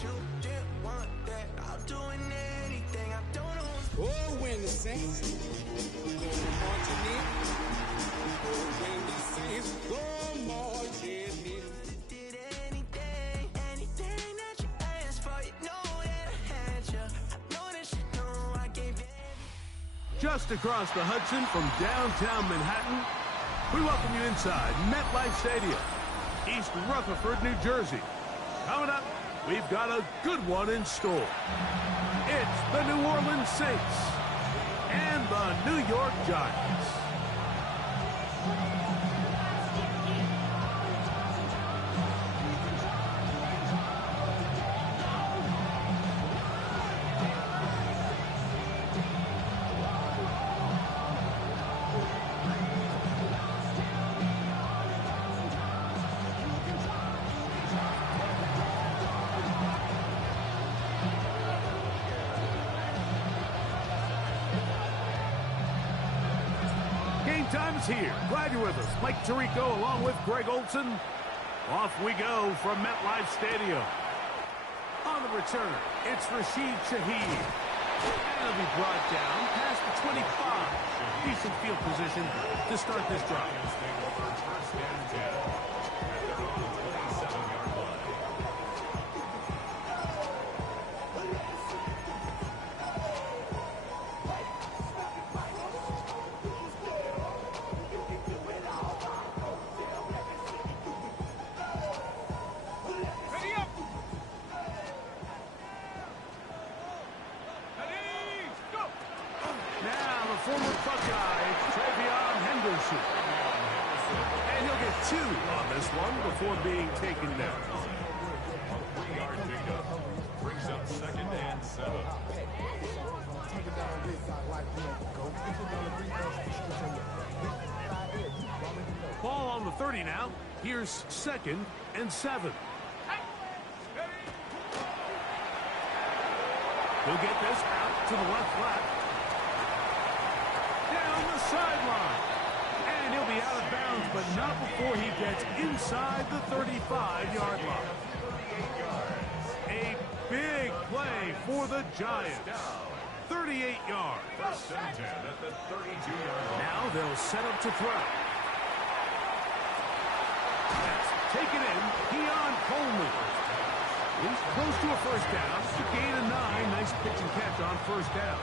You didn't want that. I'm doing anything. I don't know. Oh, when the Saints go marching in. Oh, when the Saints go marching in. Did anything that you asked for. You know that I had you. I know that you know I gave you. Just across the Hudson from downtown Manhattan, we welcome you inside MetLife Stadium, East Rutherford, New Jersey. Coming up, we've got a good one in store. It's the New Orleans Saints and the New York Giants. Time is here. Glad you're with us. Mike Tirico along with Greg Olson. Off we go from MetLife Stadium. On the return, it's Rashid Shaheed. And it'll be brought down past the 25. Decent field position to start this drive. Former Buckeye, Henderson. And he'll get 2 on this one before being taken down. 3-yard pickup. Brings up 2nd and 7. Ball on the 30 now. Here's 2nd and 7. He'll get this out to the left flat. Down the sideline. And he'll be out of bounds, but not before he gets inside the 35-yard line. A big play for the Giants. 38 yards. First and 10 at the 32-yard line. Now they'll set up to throw. That's taken in. Keon Coleman. He's close to a first down. It's a gain of 9. Nice pitch and catch on first down.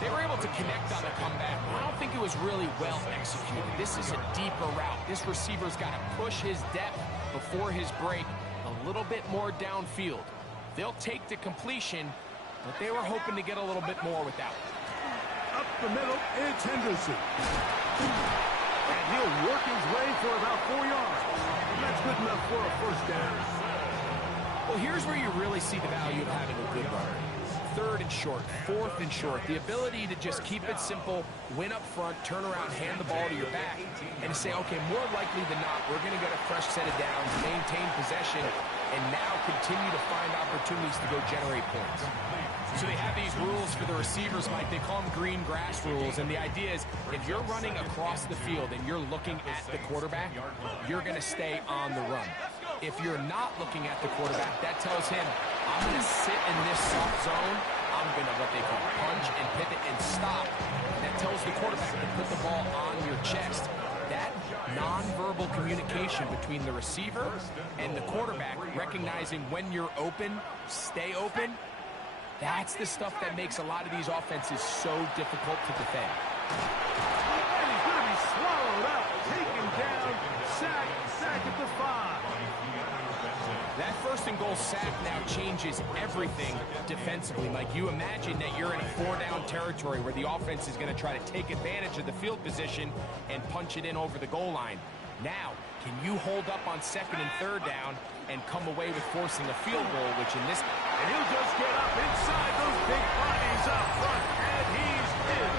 They were able to connect on the comeback. I don't think it was really well executed. This is a deeper route. This receiver's got to push his depth before his break a little bit more downfield. They'll take the completion, but they were hoping to get a little bit more with that one. Up the middle, it's Henderson. And he'll work his way for about 4 yards. That's good enough for a first down. Well, here's where you really see the value of having a good runner. 3rd and short, 4th and short. The ability to just keep it simple, win up front, turn around, hand the ball to your back, and to say, okay, more likely than not, we're going to get a fresh set of downs, maintain possession, and now continue to find opportunities to go generate points. So they have these rules for the receivers, Mike. They call them green grass rules, and the idea is if you're running across the field and you're looking at the quarterback, you're going to stay on the run. If you're not looking at the quarterback, that tells him, I'm going to sit in this soft zone. I'm going to what they call punch and pivot and stop. That tells the quarterback to put the ball on your chest. That nonverbal communication between the receiver and the quarterback, recognizing when you're open, stay open, that's the stuff that makes a lot of these offenses so difficult to defend. And he's going to be swallowed up, taken down, sack at the 5. That 1st and goal sack now changes everything defensively. Like, you imagine that you're in a 4-down territory where the offense is going to try to take advantage of the field position and punch it in over the goal line. Now, can you hold up on 2nd and 3rd down and come away with forcing a field goal, which in this... And he'll just get up inside those big bodies up front, and he's in.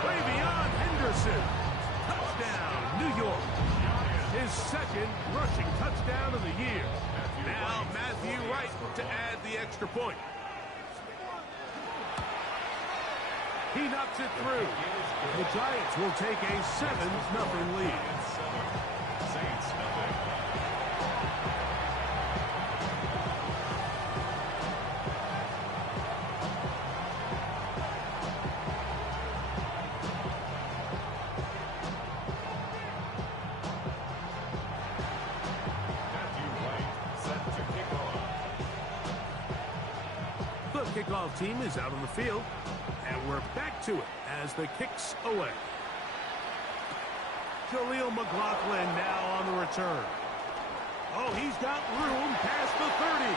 Travion Henderson. Touchdown, New York. His 2nd rushing touchdown of the year. Now Matthew Wright to add the extra point. He knocks it through. The Giants will take a 7-0 lead. kickoff team is out on the field, and we're back to it as the kick's away. Jaleel McLaughlin now on the return. Oh, he's got room past the 30.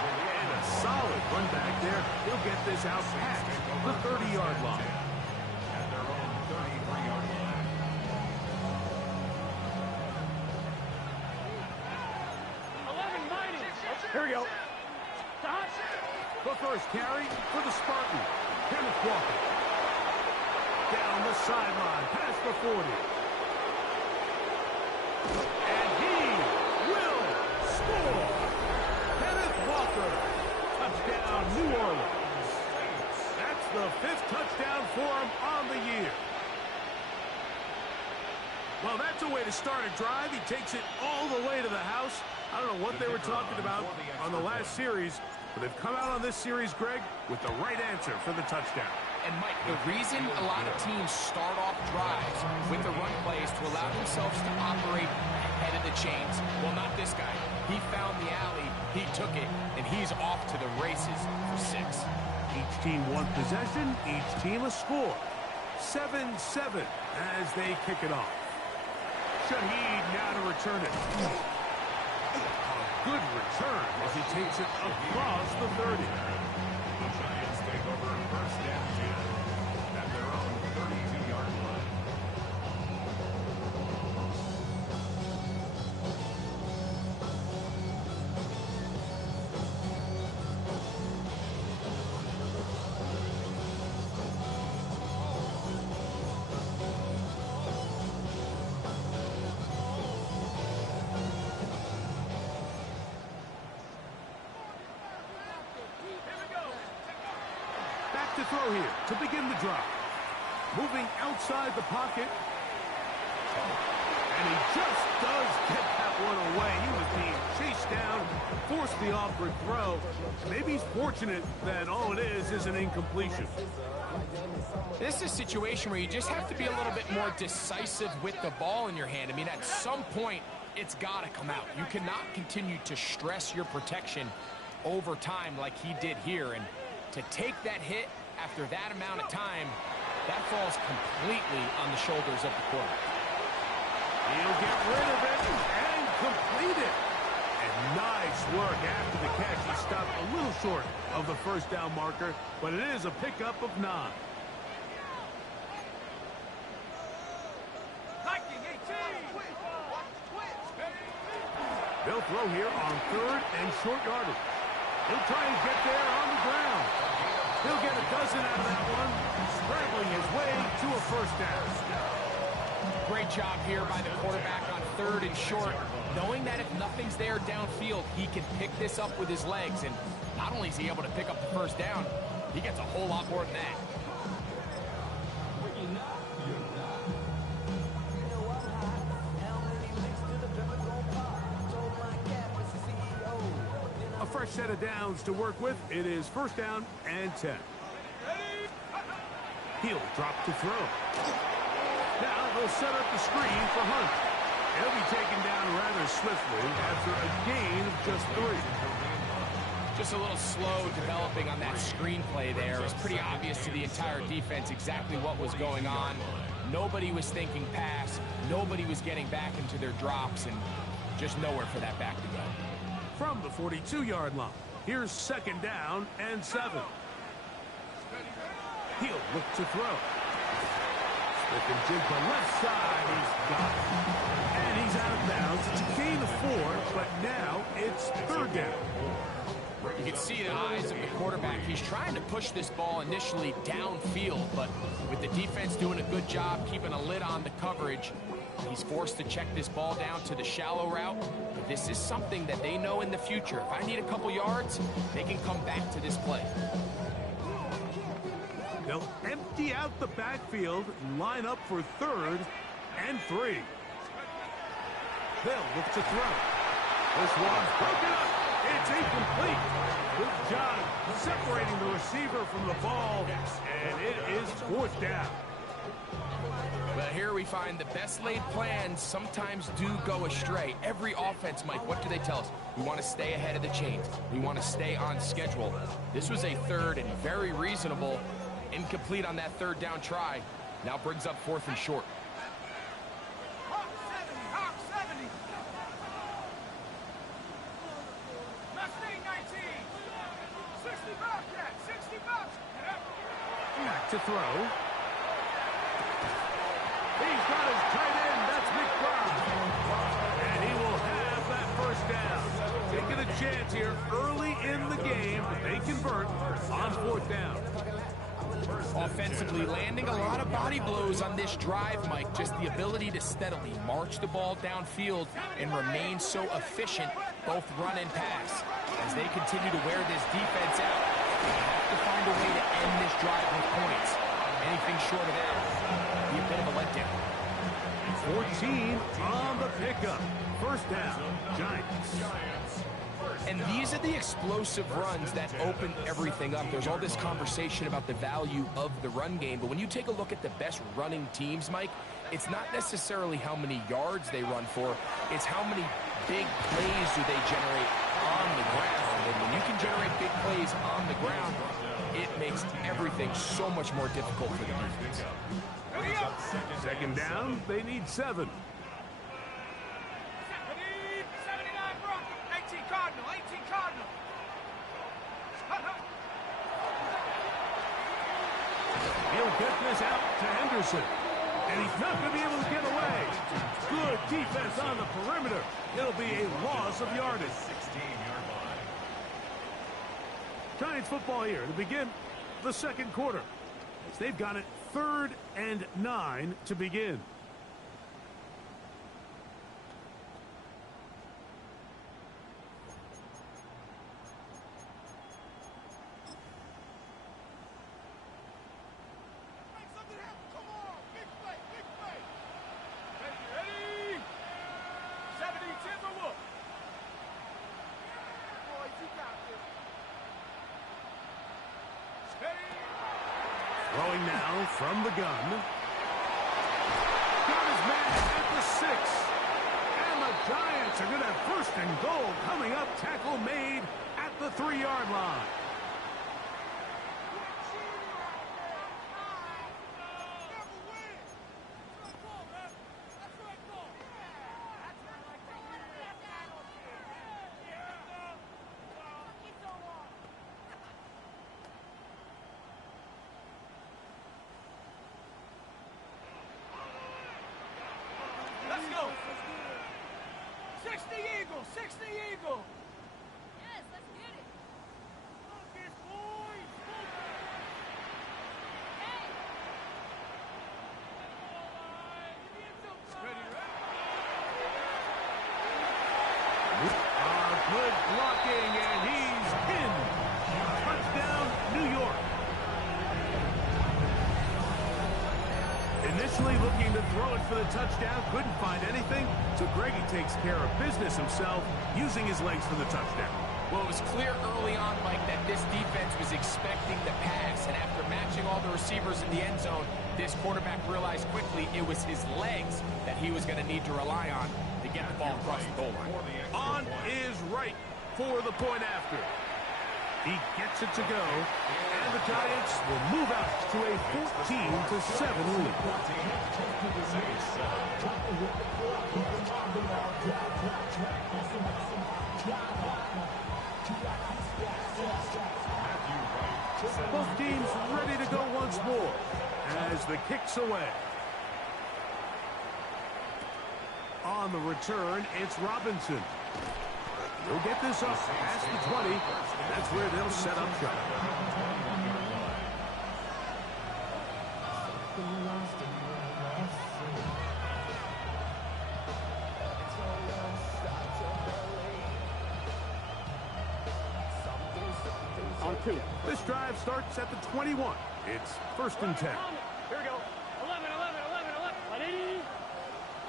And a solid run back there. He'll get this out past the 30-yard line. At their own 33-yard line. Here we go. The first carry for the Spartan, Kenneth Walker. Down the sideline, past the 40. And he will score. Kenneth Walker, touchdown New Orleans. That's the 5th touchdown for him on the year. Well, that's a way to start a drive. He takes it all the way to the house. I don't know what they were talking about on the last series, but they've come out on this series, Greg, with the right answer for the touchdown. And, Mike, the reason a lot of teams start off drives with the run plays to allow themselves to operate ahead of the chains. Well, not this guy. He found the alley, he took it, and he's off to the races for 6. Each team one possession, each team a score. 7-7 as they kick it off. Shaheed now to return it. A good return as he takes it across the 30. The Giants take over first and 10 at their own 32-yard line. To throw here to begin the drive. Moving outside the pocket. And he just does get that one away. He was being chased down, forced the awkward throw. Maybe he's fortunate that all it is an incompletion. This is a situation where you just have to be a little bit more decisive with the ball in your hand. I mean, at some point, it's got to come out. You cannot continue to stress your protection over time like he did here. And to take that hit after that amount of time, that falls completely on the shoulders of the quarterback. He'll get rid of it and complete it. And nice work after the catch. He stopped a little short of the first down marker, but it is a pickup of 9. They'll throw here on 3rd and short yardage. He'll try and get there on the ground. He'll get a dozen out of that one, scrambling his way to a first down. Great job here by the quarterback on 3rd and short, knowing that if nothing's there downfield, he can pick this up with his legs. And not only is he able to pick up the first down, he gets a whole lot more than that. Fresh set of downs to work with. It is 1st down and 10. He'll drop to throw. Now they'll set up the screen for Hunt. He'll be taken down rather swiftly after a gain of just 3. Just a little slow developing on that screenplay there. It was pretty obvious to the entire defense exactly what was going on. Nobody was thinking pass. Nobody was getting back into their drops, and just nowhere for that back to go. From the 42-yard line, here's 2nd down and 7. He'll look to throw. Smith and Jigba left side, he's got it. And he's out of bounds. It's a gain of 4, but now it's 3rd down. You can see the eyes of the quarterback. He's trying to push this ball initially downfield, but with the defense doing a good job keeping a lid on the coverage, he's forced to check this ball down to the shallow route. But this is something that they know in the future. If I need a couple yards, they can come back to this play. They'll empty out the backfield and line up for 3rd and 3. They'll look to throw. This one's broken up. It's incomplete. Good job separating the receiver from the ball, and it is 4th down. Well, here we find the best laid plans sometimes do go astray. Every offense, Mike, what do they tell us? We want to stay ahead of the chains. We want to stay on schedule. This was a third and very reasonable, incomplete on that third down try. Now brings up 4th and short. Hawk 70. Mustang 19. 60 bucks, yeah, 60 bucks. Back to throw. He's got his tight end. That's McBride. And he will have that first down. Taking a chance here early in the game. They convert on 4th down. Offensively, landing a lot of body blows on this drive, Mike. Just the ability to steadily march the ball downfield and remain so efficient, both run and pass. As they continue to wear this defense out, they have to find a way to end this drive with points. Anything short of that would be a bit of a letdown. 14 on the pickup. First down, Giants. And these are the explosive runs that open everything up. There's all this conversation about the value of the run game, but when you take a look at the best running teams, Mike, it's not necessarily how many yards they run for, it's how many big plays do they generate on the ground. And when you can generate big plays on the ground, it makes everything so much more difficult for the defense. Second down, they need 7. 79 Bronco. 18 Cardinal. He'll get this out to Henderson. And he's not going to be able to get away. Good defense on the perimeter. It'll be a loss of yardage. 16-yard line. Giants football here to begin the second quarter. As they've got it 3rd and 9 to begin. Ready? 70 Timberwolf. Boys, you got this. Steady. Throwing now from the gun. Got his man at the 6. And the Giants are going to have 1st and goal coming up. Tackle made at the 3-yard line. Let's go. 60 Eagle. 60 Eagle. Yes, let's get it. Focus, boys. Good blocking, and he's in. Touchdown, New York. Initially looking to throw it for the touchdown, couldn't find anything, so Greggy takes care of business himself, using his legs for the touchdown. Well, it was clear early on, Mike, that this defense was expecting the pass, and after matching all the receivers in the end zone, this quarterback realized quickly it was his legs that he was going to need to rely on to get the ball across the goal line. On is right for the point after. He gets it to go, and the Giants will move out to a 14-7 lead. Both teams ready to go once more as the kick's away. On the return, it's Robinson. He'll get this up past the 20. That's where they'll set up shop. On 2. This drive starts at the 21. It's 1st and 10. Here we go. 11. Ready?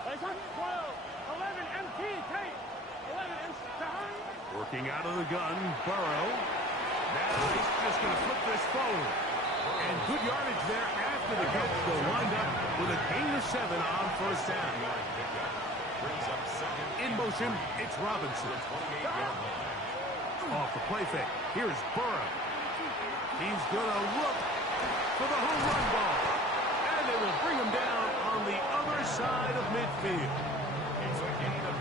Let's go. 12. 11. MT. Take. 11. Behind. Working out of the gun, Burrow. Now he's just going to flip this forward. And good yardage there at After the catch, they'll wind up with a gain of 7 on first down. In motion, it's Robinson. Off the play fake, here's Burrow. He's going to look for the home run ball. And they will bring him down on the other side of midfield.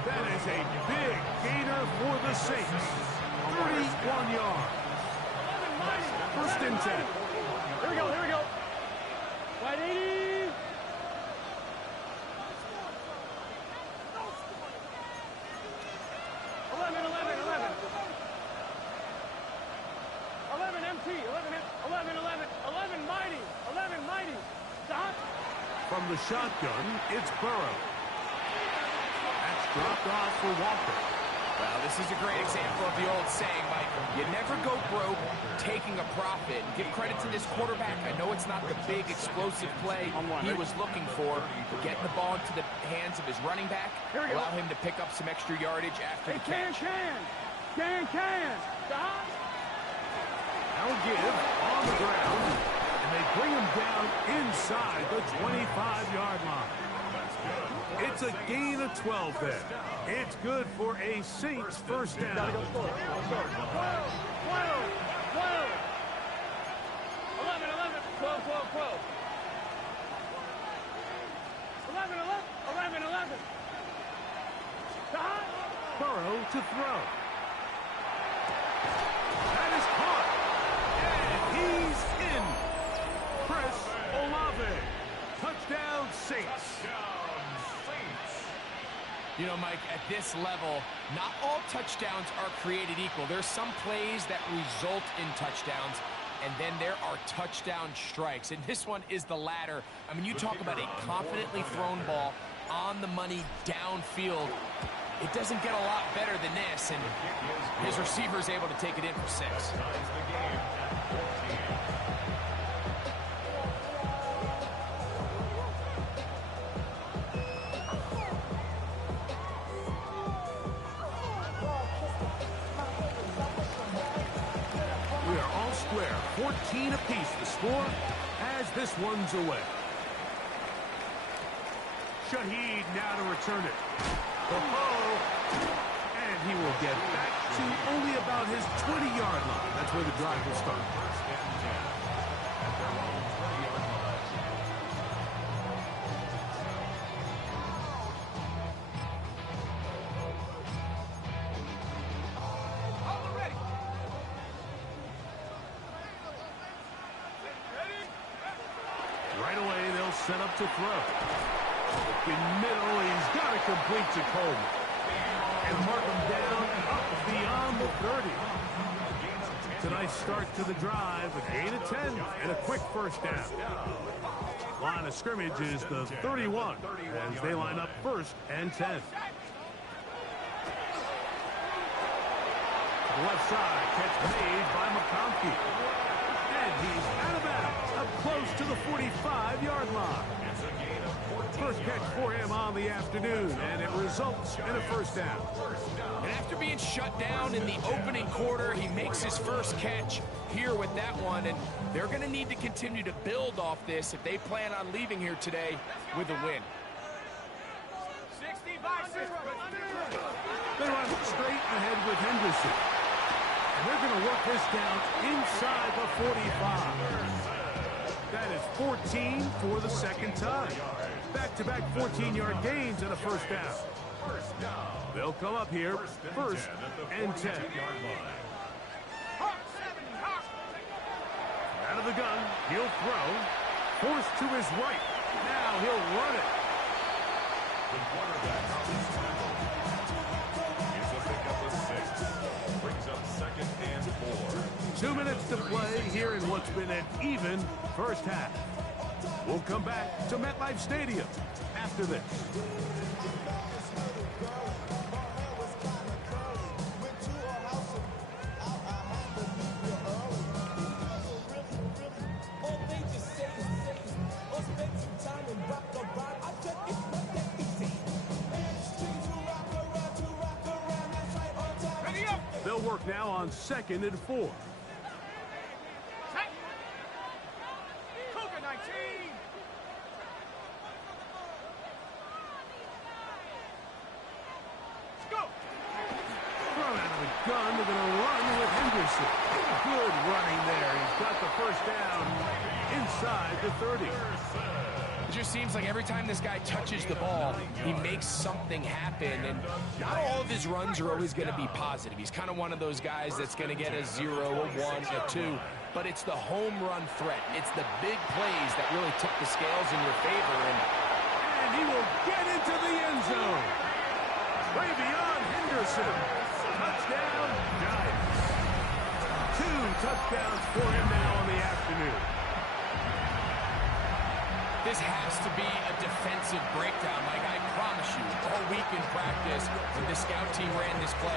That is a big gainer for the Saints. 31 yards. First and 10. Here we go, here we go. Right 80. MT, 11 mighty. Stop. From the shotgun, it's Burrow. That's dropped off for Walker. Well, this is a great example of the old saying, Mike, you never go broke taking a profit. And give credit to this quarterback. I know it's not the big explosive play he was looking for, but getting the ball into the hands of his running back, allow him to pick up some extra yardage after the catch. Can. Stop. Now give on the ground, and they bring him down inside the 25-yard line. It's a gain of 12 there. It's good for a Saints first down. 12. 11. Stop. Burrow to throw. That is caught. And he's in. Chris Olave. Touchdown Saints. You know, Mike, at this level, not all touchdowns are created equal. There's some plays that result in touchdowns, and then there are touchdown strikes. And this one is the latter. I mean, you talk about a confidently thrown ball on the money downfield. It doesn't get a lot better than this, and his receiver is able to take it in for 6. We are all square. 14 apiece the score as this one's away. Shaheed now to return it. And he will get back to only about his 20-yard line. That's where the drive will start. Right away, they'll set up to throw. In middle, he's got to complete to Coleman. And mark him down up beyond the 30. It's a nice start to the drive, a gain of 10, and a quick first down. Line of scrimmage is the 31 as they line up first and 10. To the left side, catch made by McConkey. And he's out of bounds, up close to the 45-yard line. First catch for him on the afternoon, and it results in a first down. And after being shut down in the opening quarter, he makes his first catch here with that one, and they're going to need to continue to build off this if they plan on leaving here today with a win. 65. They run straight ahead with Henderson. And they're going to work this down inside the 45. That is 14 for the second time. Back-to-back 14-yard gains and a first down. They'll come up here first and 10. Out of the gun, he'll throw. Forced to his right. Now he'll run it. The quarterback on the scramble. Gets a pickup of 6. Brings up second and 4. 2 minutes to play here in what's been an even first half. We'll come back to MetLife Stadium after this. They'll work now on 2nd and 4. Cougar 19. Robinson. Good running there. He's got the first down inside the 30. It just seems like every time this guy touches the ball, he makes something happen, and not all of his runs are always going to be positive. He's kind of one of those guys that's going to get a 0, a 1, a 2, but it's the home run threat. It's the big plays that really tip the scales in your favor, and he will get into the end zone. Way beyond Henderson. Touchdown, Giants. 2 touchdowns for him now in the afternoon. This has to be a defensive breakdown. Like I promise you, all week in practice, when the scout team ran this play,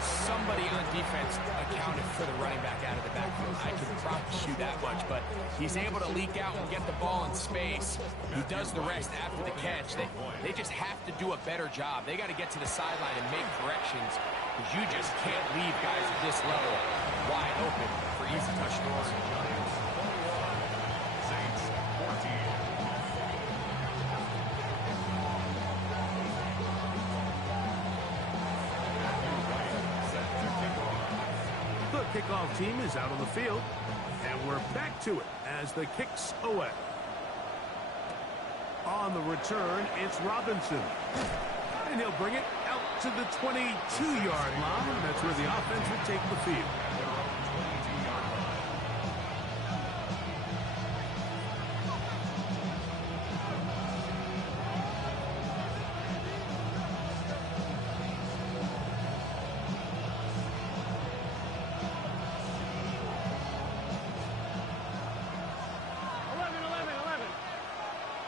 somebody on defense accounted for the running back out of the backfield. I can promise you that much, but he's able to leak out and get the ball in space. He does the rest after the catch. They just have to do a better job. They got to get to the sideline and make corrections, because you just can't leave guys at this level wide open for easy touchdowns. Kickoff team is out on the field, and we're back to it as the kick's away. On the return, it's Robinson, and he'll bring it out to the 22-yard line, and that's where the offense will take the field.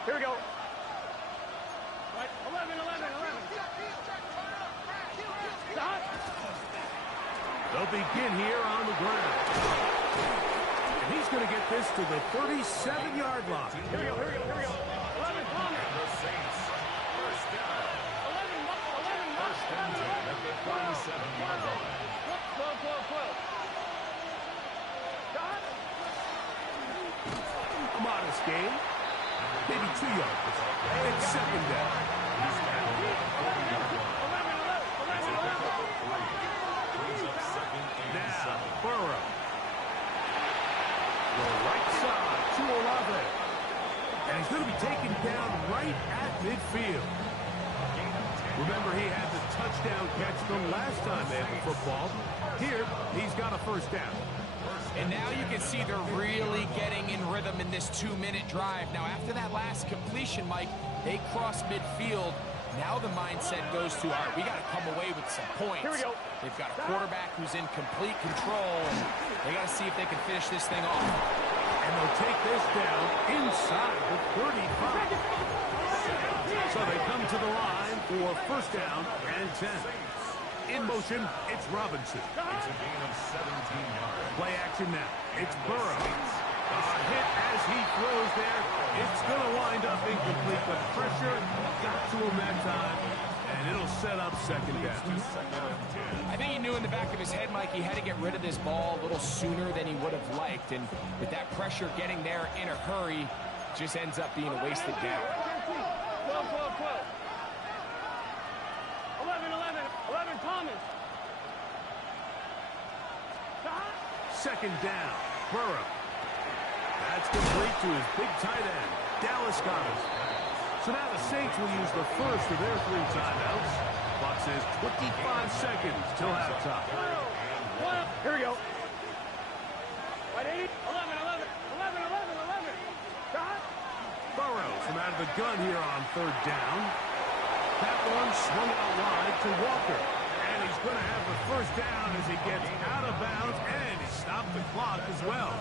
Here we go. Right, 11, 11, 11. Stop. They'll begin here on the ground. And he's going to get this to the 37-yard line. Here we go, here we go, here we go. 11, Palmer. The Saints. First down. 11, First and 10 at the 37-yard line. 12, 12, 12. Stop. A modest gain. Maybe 2 yards. It's second down. He's back on the 40-yard line. 11, 11, 11, 11. Brings up second and Now, 7. Burrow. The right side to Olave. And he's going to be taken down right at midfield. Remember, he had the touchdown catch the last time they had the football. Here, he's got a first down. And now you can see they're really getting in rhythm in this 2-minute drive. Now, after that last completion, Mike, they cross midfield. Now the mindset goes to, all right, we got to come away with some points. Here we go. They've got a quarterback who's in complete control. They got to see if they can finish this thing off. And they'll take this down inside the 35. So they come to the line for first down and 10. In motion, it's Robinson. It's a gain of 17 yards. Play action now. It's Burrow. A hit as he throws there. It's going to wind up incomplete. The pressure got to him that time, and it'll set up second down. I think he knew in the back of his head, Mike, he had to get rid of this ball a little sooner than he would have liked. And with that pressure getting there in a hurry, just ends up being a wasted down. 12, 12, 12. 11, 11, 11, Thomas. Stop. Second down. Burrow. That's complete to his big tight end, Dallas Goedert. So now the Saints will use the first of their 3 timeouts. Clock says 25 seconds till halftime. Here we go. Right, 8, 11, 11, 11, 11, 11. Stop. Burrow from out of the gun here on third down. That one swung out wide to Walker. And he's going to have the first down as he gets out of bounds, and he stopped the clock as well.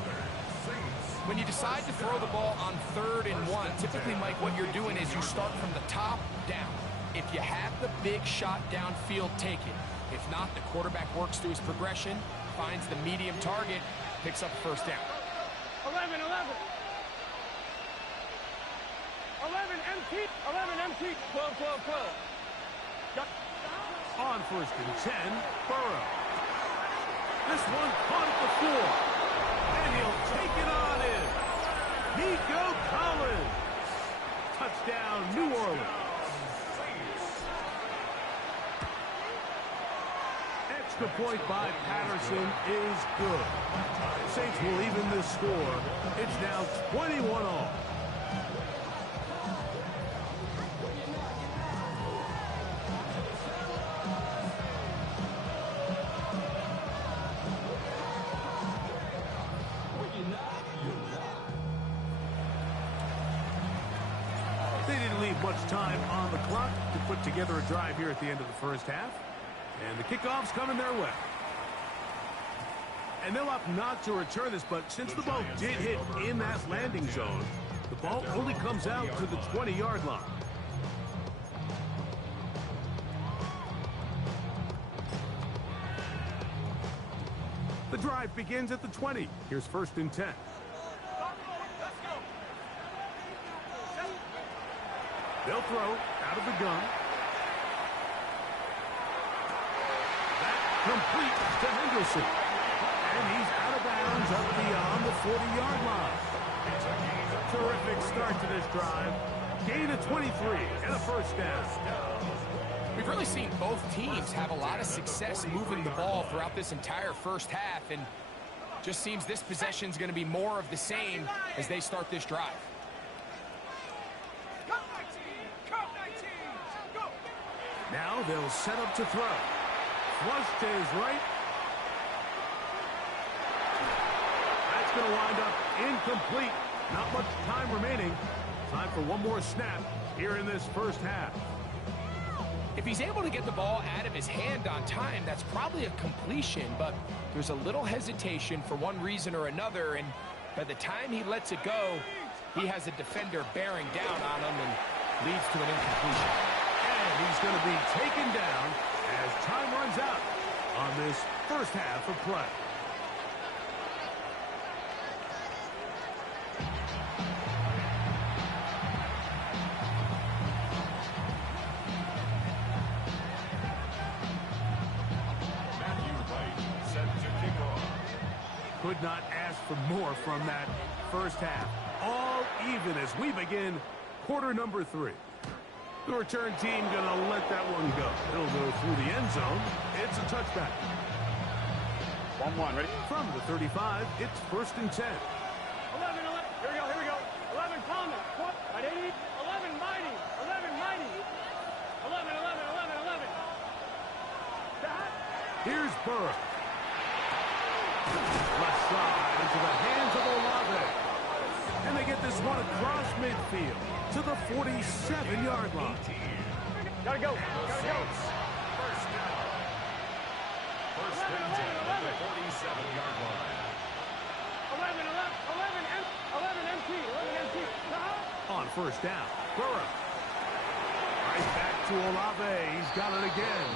When you decide to throw the ball on 3rd and 1, typically, Mike, what you're doing is you start from the top down. If you have the big shot downfield, take it. If not, the quarterback works through his progression, finds the medium target, picks up first down. 11, 11. 11, empty. 11, empty. 12, 12, 12. On first and 10, Burrow. This one caught at the floor. And he'll take it on in. Nico Collins. Touchdown, New Orleans. extra point by Patterson is good. The Saints will even this score. It's now 21 all. They didn't leave much time on the clock to put together a drive here at the end of the first half. And the kickoff's coming their way. And they'll opt not to return this, but since the ball did hit in that landing zone, the ball only comes out to the 20-yard line. The drive begins at the 20. Here's 1st and 10. They'll throw out of the gun. That complete to Henderson. And he's out of bounds up beyond the 40-yard line. Terrific start to this drive. Gain of 23 and a first down. We've really seen both teams have a lot of success moving the ball throughout this entire first half, and just seems this possession is going to be more of the same as they start this drive. Now they'll set up to throw. Flush to his right. That's going to wind up incomplete. Not much time remaining. Time for one more snap here in this first half. If he's able to get the ball out of his hand on time, that's probably a completion, but there's a little hesitation for one reason or another, and by the time he lets it go, he has a defender bearing down on him and leads to an incompletion. And he's going to be taken down as time runs out on this first half of play. Could not ask for more from that first half. All even as we begin quarter number 3. The return team going to let that one go. It'll go through the end zone. It's a touchback. 1-1, ready? From the 35, it's 1st and 10. 11, 11. Here we go. 11, Thomas. Right, 80. 11, Mighty. 11, Mighty. 11, 11. That. Here's Burrow. Left side into the hands of Olave. And they get this one across midfield to the 47-yard line. Gotta go. First down. First and 10 at the 47-yard line. 11 MT. On first down, Burrow. Right back to Olave. He's got it again.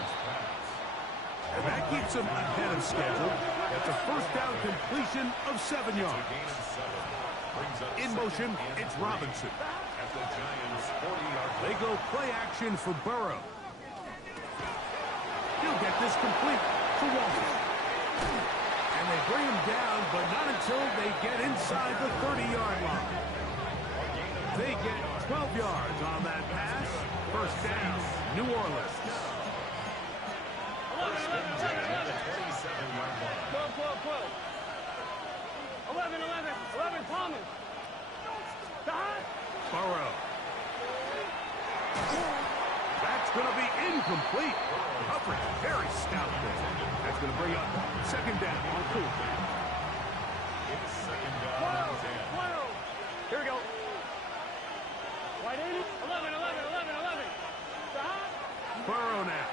And that keeps him ahead of schedule. That's a first down completion of 7 yards. In motion, it's Robinson. At the Giants' 40-yard line. They go play action for Burrow. He'll get this complete to Walker. And they bring him down, but not until they get inside the 30-yard line. They get 12 yards on that pass. First down, New Orleans. 11, Thomas. Burrow. That's going to be incomplete. Coverage very stout there. That's going to bring up second down on Cool. It's second down and 10. Here we go. White 80. 11. Burrow now.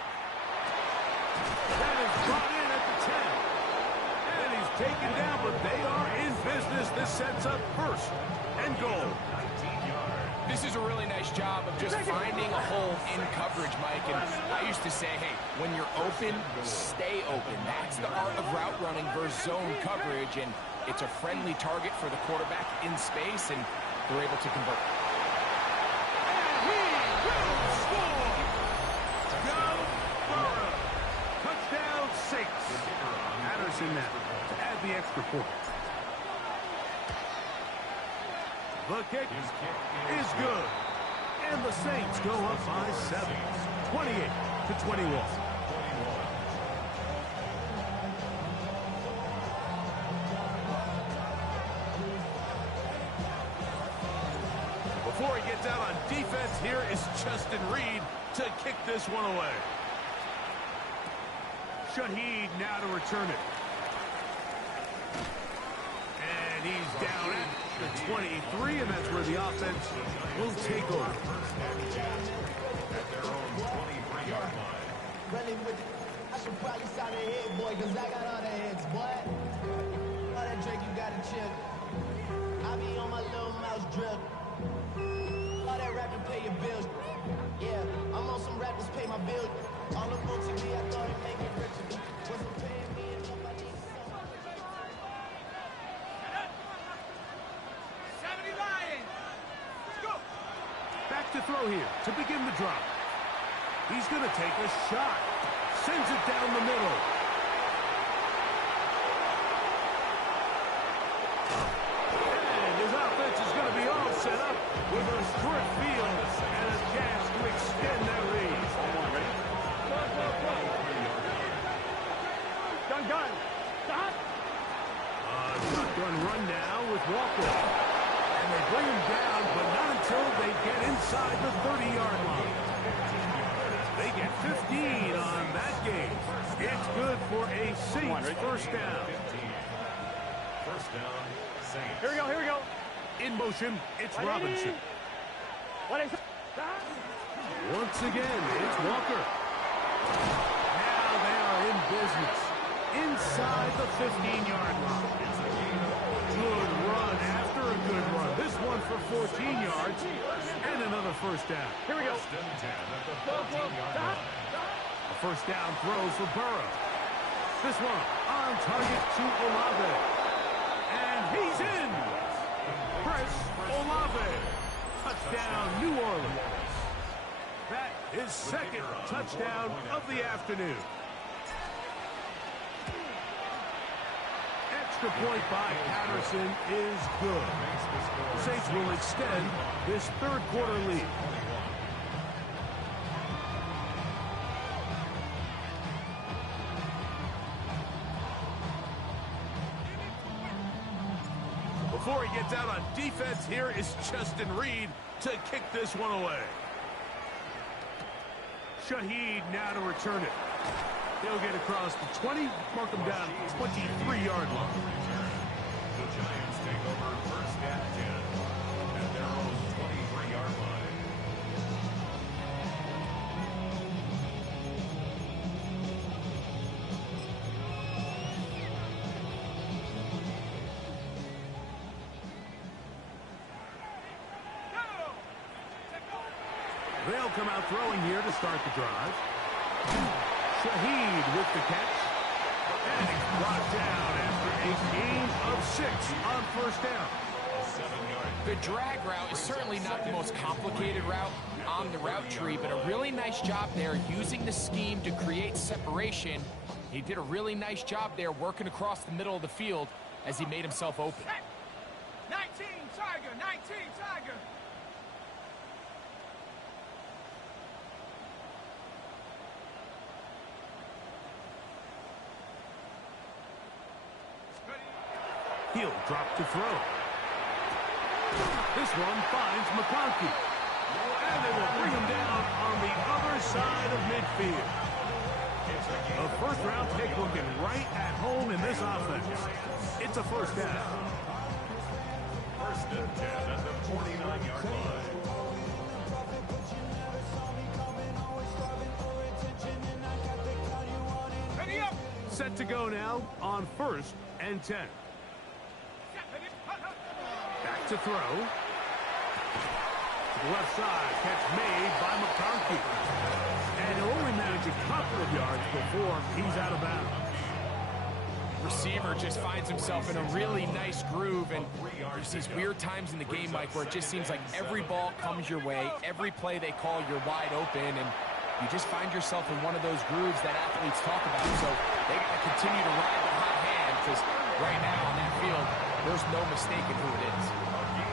That is brought in at the 10. And he's taken down, but they are in business. This sets up first and goal. 19 yards. This is a really nice job of just finding a hole in coverage, Mike. And I used to say, hey, when you're open, stay open. That's the art of route running versus zone coverage. And it's a friendly target for the quarterback in space, and they're able to convert. And he will score. Go Burrow. Touchdown Saints. Patterson now to add the extra point. The kick is good. And the Saints go up by 7. 28-21. gets out on defense here is Justin Reed to kick this one away. Shaheed now to return it. And he's down at the 23, and that's where the offense will take over. At their own 23-yard line. I should probably sign a head, boy, because I got all the heads, boy. All that Drake, you got a chip. I be on my little mouse drip. All that rapping, pay your bills. Yeah, I'm on some rappers, pay my bills. All up on TV, I thought it'd make me richer. Wasn't paying me enough, I need some. 70 Lions. Let's go. Back to throw here to begin the drive. He's going to take a shot. Sends it down the middle. And his offense is going to be all set up with a short field and a chance to extend their lead. Gun. Stop. Shotgun run now with Walker. And they bring him down, but not until they get inside the 30-yard line. They get 15 on that game. It's good for a Saints first down. First down, Saints. Here we go. In motion, it's Robinson. What is it? Stop. Once again, it's Walker. Now they are in business. Inside the 15-yard line. Good run after a good run. This one for 14 yards and another first down. Here we go. First and 10 at the 14-yard line. A first down throw for Burrow. This one on target to Olave. And he's in. Chris Olave. Touchdown, New Orleans. That is second touchdown of the afternoon. Extra point by Patterson is good. Saints will extend this third quarter lead. Before he gets out on defense, here is Justin Reed to kick this one away. Shaheed now to return it. He'll get across the 20, mark him down 23-yard line. The Giants take over first and 10 at their own 23-yard line. They'll come out throwing here to start the drive. Shaheed with the catch. And he's brought down after a gain of 6 on first down. The drag route is certainly not the most complicated route on the route tree, but a really nice job there using the scheme to create separation. He did a really nice job there working across the middle of the field as he made himself open. 19 Tiger. He'll drop to throw. This one finds McConkey. And they will bring him down on the other side of midfield. A first-round pick looking right at home in this offense. It's a first down. First and 10 at the 49-yard line. Ready up. Set to go now on first and 10. Back to throw. To the left side, catch made by McConkey. And he'll only manage a couple of yards before he's out of bounds. Receiver just finds himself in a really nice groove, and there's these weird times in the game, Mike, where it just seems like every ball comes your way, every play they call, you're wide open, and you just find yourself in one of those grooves that athletes talk about. So they got to continue to ride the hot hand, because right now on that field, there's no mistaking who it is.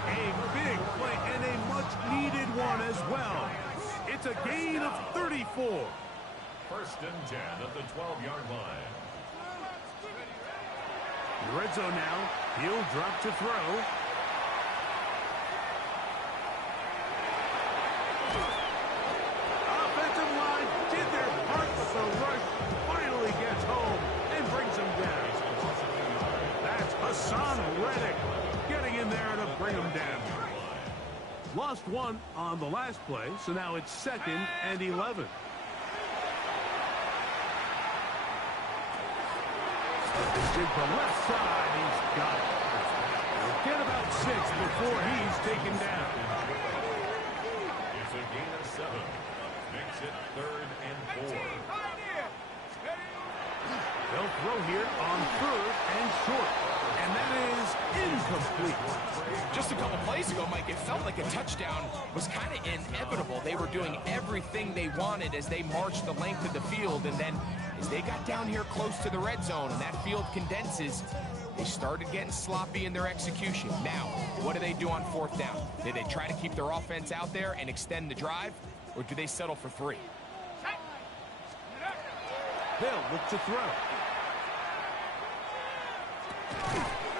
A big play and a much-needed one as well. It's a gain of 34. First and 10 at the 12-yard line. In the red zone now, he'll drop to throw. Hassan Reddick getting in there to bring him down. Lost one on the last play, so now it's 2nd and 11. Dig the left side, he's got it. He'll get about 6 before he's taken down. It's a gain of 7. Makes it 3rd and 4. They'll throw here on 3rd and short. And that is incomplete. Just a couple plays ago, Mike, it felt like a touchdown was kind of inevitable. They were doing everything they wanted as they marched the length of the field, and then as they got down here close to the red zone and that field condenses, they started getting sloppy in their execution. Now, what do they do on 4th down? Do they try to keep their offense out there and extend the drive, or do they settle for 3? They'll look to throw.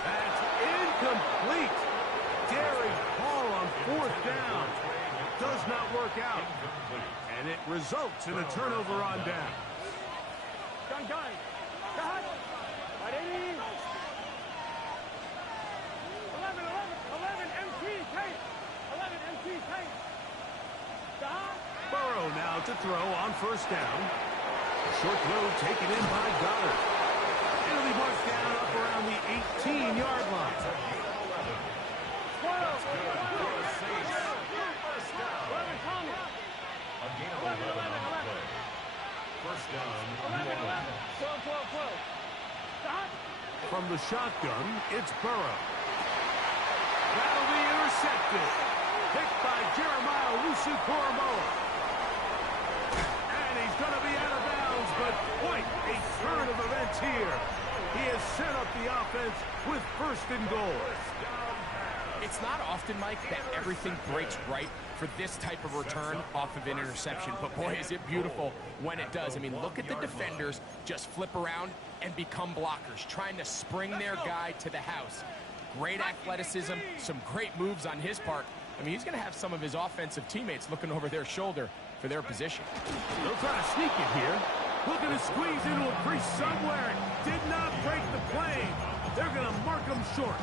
That's incomplete. Derek Hall on 4th down. Does not work out. And it results in a turnover on down. Gun. Cut. Right, 80. 11 MT tank. 11 MT tank. Burrow now to throw on 1st down. A short throw taken in by Goddard. It'll be marked down up around the 18-yard line. 12. A gain of 11 on the play. 1st down, 12. From the shotgun, it's Burrow. That'll be intercepted. Picked by Jeremiah Owusu-Koramoah. And he's going to be out of bounds, but quite a turn of events here. He has set up the offense with 1st and goal. It's not often, Mike, that everything breaks right for this type of return off of an interception. But boy, is it beautiful when it does. I mean, look at the defenders just flip around and become blockers, trying to spring their guy to the house. Great athleticism, some great moves on his part. I mean, he's going to have some of his offensive teammates looking over their shoulder for their position. They'll try to sneak it here. Looking to squeeze into a crease somewhere. Did not break the plane. They're going to mark him short.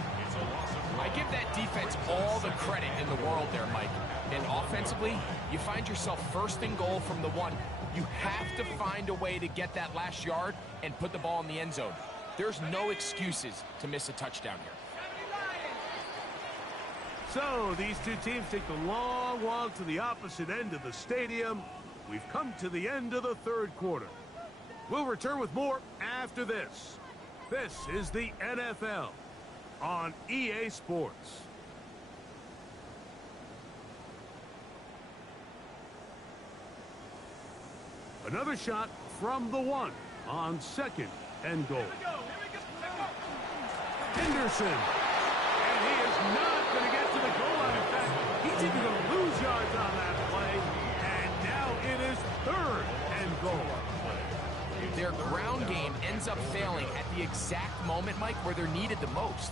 I give that defense all the credit in the world there, Mike. And offensively, you find yourself 1st and goal from the 1. You have to find a way to get that last yard and put the ball in the end zone. There's no excuses to miss a touchdown here. So these two teams take the long walk to the opposite end of the stadium. We've come to the end of the 3rd quarter. We'll return with more after this. This is the NFL on EA Sports. Another shot from the 1 on 2nd and goal. Henderson. And he is not going to get to the goal line. In fact, he's even going to lose yards on that play. And now it is 3rd and goal. Their ground game ends up failing at the exact moment, Mike, where they're needed the most.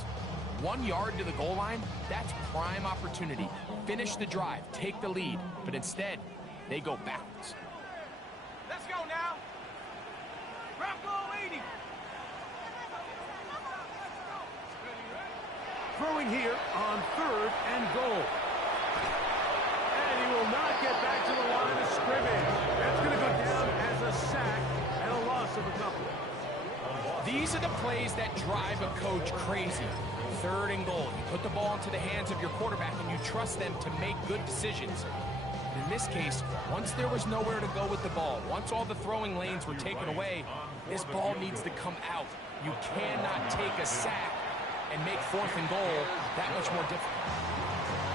1 yard to the goal line, that's prime opportunity. Finish the drive, take the lead, but instead, they go backwards. Let's go now. Bronco 80. Throwing here on 3rd and goal. And he will not get back to the line of scrimmage. That's going to go down as a sack and a loss of a couple. These are the plays that drive a coach crazy. 3rd and goal. You put the ball into the hands of your quarterback and you trust them to make good decisions. In this case, once there was nowhere to go with the ball, once all the throwing lanes were taken away, this ball needs to come out. You cannot take a sack and make 4th and goal that much more difficult.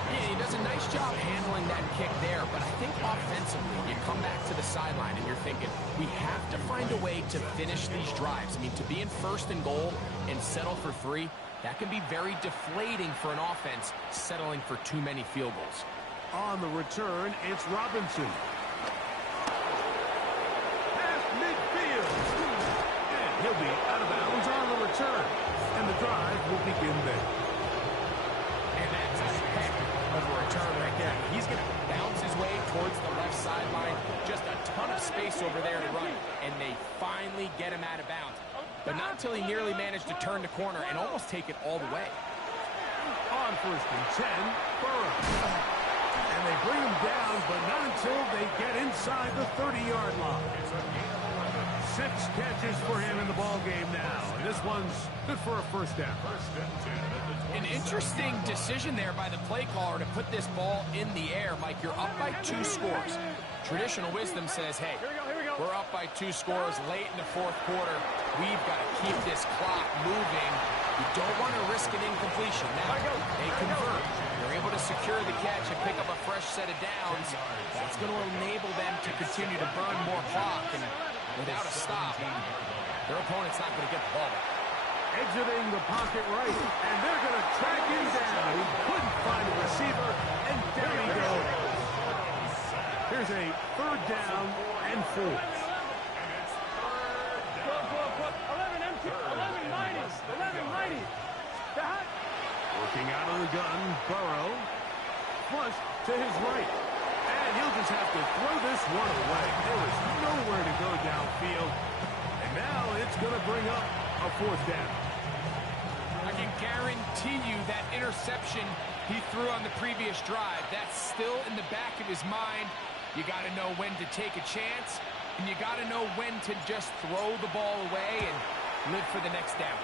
Yeah, he does a nice job handling that kick there, but I think offensively, you come back to the sideline and you're thinking, we have to find a way to finish these drives. I mean, to be in 1st and goal and settle for 3, that can be very deflating for an offense settling for too many field goals. On the return, it's Robinson. Past midfield. And he'll be out of bounds on the return. And the drive will begin there. And that's a heck of a return right there. He's going to bounce his way towards the left sideline. Just a ton of space over there to run. And they finally get him out of bounds. but not until he nearly managed to turn the corner and almost take it all the way. On 1st and 10, Burrow. And they bring him down, but not until they get inside the 30-yard line. 6 catches for him in the ball game now, and this one's good for a first down. An interesting decision there by the play caller to put this ball in the air. Mike, you're up by 2 scores. Traditional wisdom says, hey, we're up by 2 scores late in the 4th quarter. We've got to keep this clock moving. You don't want to risk an incompletion. Now, they convert. They're able to secure the catch and pick up a fresh set of downs. That's going to enable them to continue to burn more clock. And without a stop, their opponent's not going to get the ball back. Exiting the pocket right, and they're going to track him down. He couldn't find a receiver, and down he goes. Here's a 3rd down and 4. 11 empty, 11 mighty, 11 mighty. The hot. Working out of the gun, Burrow. Flush to his right. And he'll just have to throw this one away. There is nowhere to go downfield. And now it's going to bring up a 4th down. I can guarantee you that interception he threw on the previous drive, that's still in the back of his mind. You got to know when to take a chance, and you got to know when to just throw the ball away and live for the next down.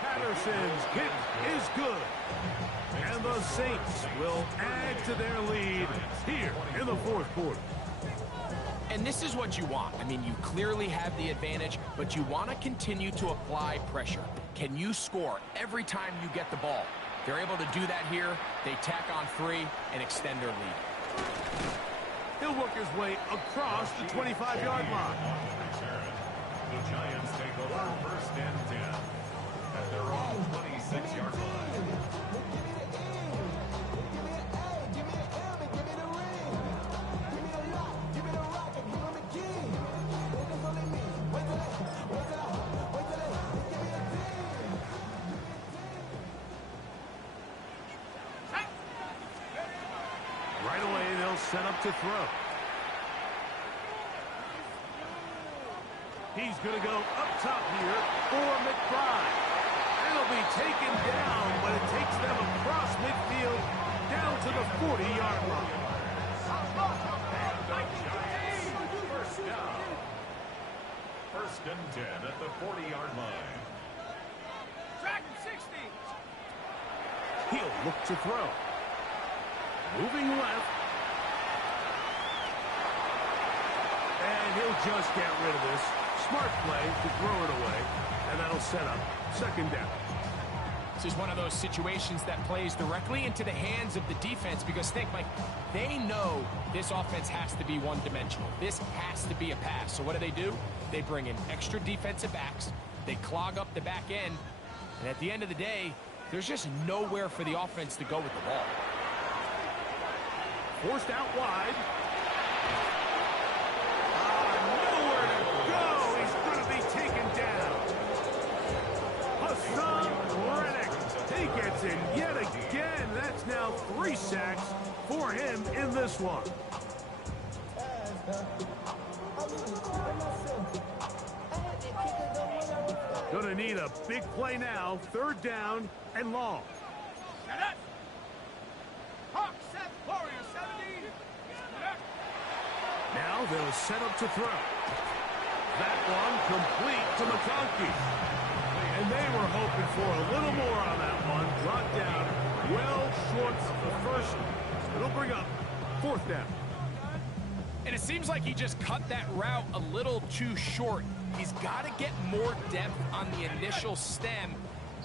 Patterson's hit is good. And the Saints will add to their lead here in the 4th quarter. And this is what you want. I mean, you clearly have the advantage, but you want to continue to apply pressure. Can you score every time you get the ball? They're able to do that here. They tack on 3 and extend their lead. He'll work his way across the 25-yard line. The Giants take over 1st and 10 at their own 26-yard line. Right away, they'll set up to throw. He's going to go up top here for McBride. And he'll be taken down, but it takes them across midfield down to the 40-yard line. First down. 1st and 10 at the 40-yard line. Track 60. He'll look to throw. Moving left. And he'll just get rid of this. Smart play to throw it away. And that'll set up 2nd down. This is one of those situations that plays directly into the hands of the defense because think, Mike, they know this offense has to be one-dimensional. This has to be a pass. So what do? They bring in extra defensive backs. They clog up the back end. And at the end of the day, there's just nowhere for the offense to go with the ball. Forced out wide. Nowhere to go. He's going to be taken down. Hassan Reddick. He gets in yet again. That's now 3 sacks for him in this one. Going to need a big play now. 3rd down and long. Now they'll set up to throw. That one complete to McConkey. And they were hoping for a little more on that one. Brought down well short of the first. It'll bring up 4th down. And it seems like he just cut that route a little too short. He's got to get more depth on the initial stem.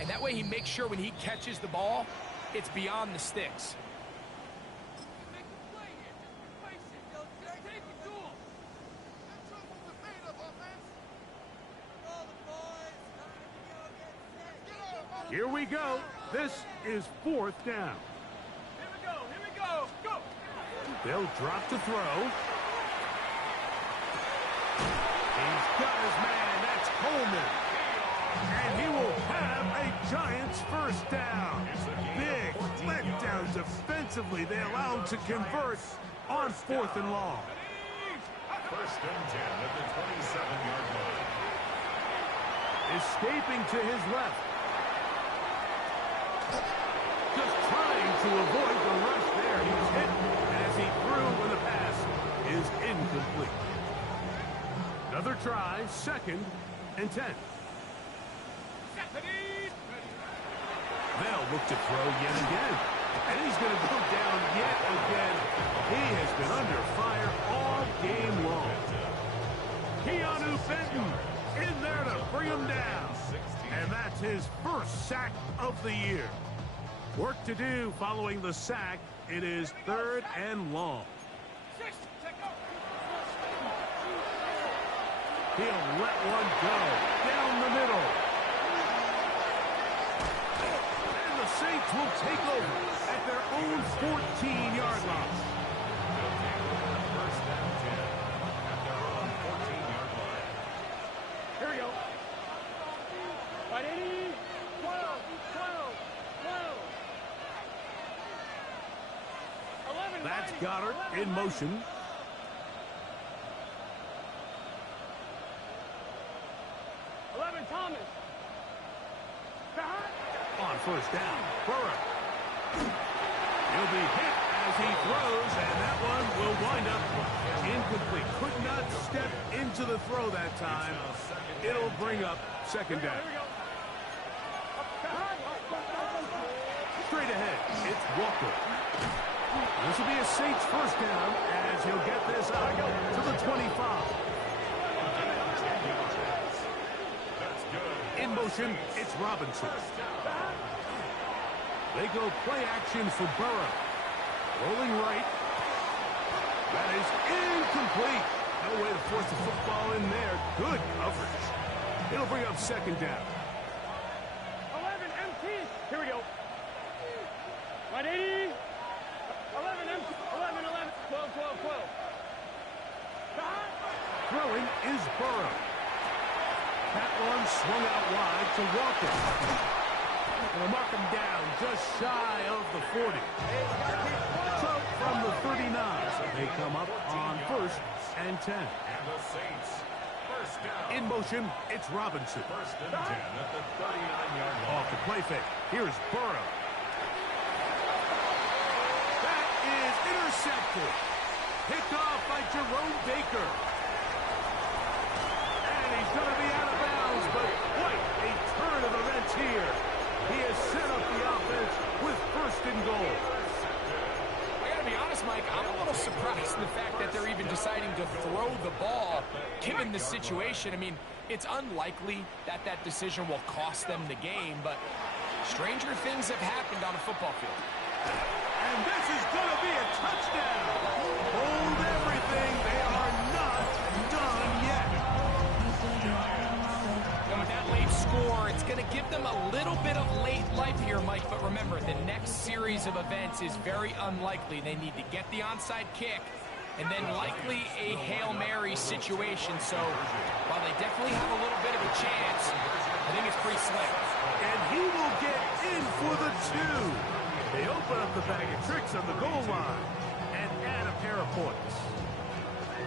And that way he makes sure when he catches the ball, it's beyond the sticks. Here we go. This is 4th down. Here we go, go! They'll drop to throw. He's got his man. That's Coleman. And he will have a Giants 1st down. Big letdown defensively. They allow him to convert on 4th and long. 1st and 10 at the 27-yard line. Escaping to his left. Just trying to avoid the rush there. He was hit as he threw when the pass is incomplete. Another try, 2nd and 10. They'll look to throw yet again. And he's going to go down yet again. He has been under fire all game long. Keanu Benton in there to bring him down. And that's his first sack of the year. Work to do following the sack. It is 3rd and long. He'll let one go down the middle. And the Saints will take over at their own 14-yard line. First down 10 at their own 14-yard line. Here we go. Right, 80, 12, 12, 12. 11, That's 90, Goddard 11, in motion. 11, Thomas. On first down, Burrow. He'll be hit as he throws, and that one will wind up incomplete. Could not step into the throw that time. It'll bring up 2nd down. Straight ahead, it's Walker. This will be a Saints first down as he'll get this out to the 25. In motion, it's Robinson. They go play action for Burrow. Rolling right. That is incomplete. No way to force the football in there. Good coverage. It'll bring up 2nd down. 11, MT. Here we go. 180. 11, MT. 11, 11, 12, 12, 12. Throwing is Burrow. That one swung out wide to Walker. They'll mark him down just shy of the 40. So from the 39, they come up on 1st and 10. And the Saints, first down. In motion, it's Robinson. 1st and 10 at the 39-yard line. Off the play fake. Here's Burrow. That is intercepted. Picked off by Jerome Baker. And he's going to be out of bounds, but quite a turn of events here. He has set up the offense with 1st and goal. I got to be honest, Mike, I'm a little surprised in the fact that they're even deciding to throw the ball, given the situation. I mean, it's unlikely that that decision will cost them the game, but stranger things have happened on a football field. And this is going to be a touchdown. Hold everything. They are not done yet. And with that late score, it's going to give them a little bit of late life here, Mike. But remember, the next series of events is very unlikely. They need to get the onside kick and then likely a Hail Mary situation. So while they definitely have a little bit of a chance, I think it's pretty slim. And he will get in for the 2. They open up the bag of tricks on the goal line and add a pair of points.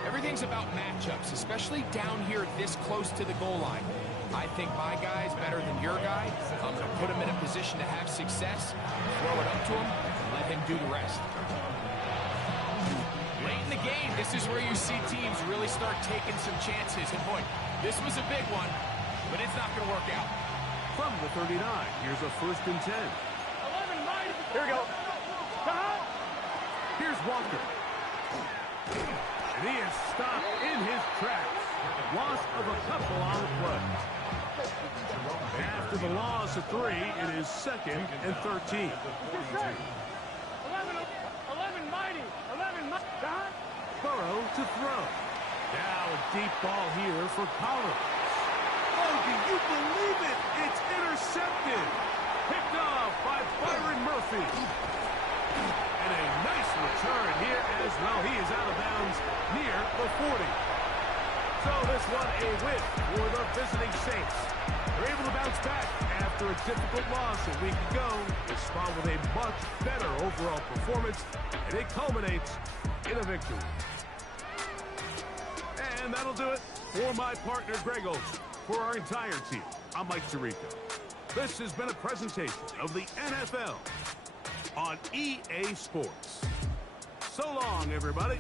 Everything's about matchups, especially down here this close to the goal line. I think my guy's better than your guy. I'm going to put him in a position to have success, throw it up to him, and let him do the rest. Late in the game, this is where you see teams really start taking some chances. And boy, this was a big one, but it's not going to work out. From the 39, here's a 1st and 10. 11, Mike. Here we go. Here's Walker. And he is stopped in his tracks. Loss of a couple on the play. After the loss of 3, it is 2nd and 13. 11, Mighty. 11, Mighty. Burrow to throw. Now a deep ball here for Collins. Oh, do you believe it? It's intercepted. Picked off by Byron Murphy. And a nice return here as well. He is out of bounds near the 40. So this one a win for the visiting Saints. They're able to bounce back after a difficult loss a week ago. Respond with a much better overall performance, and it culminates in a victory. And that'll do it for my partner, Greg Olson, for our entire team. I'm Mike Tirico. This has been a presentation of the NFL on EA Sports. So long, everybody.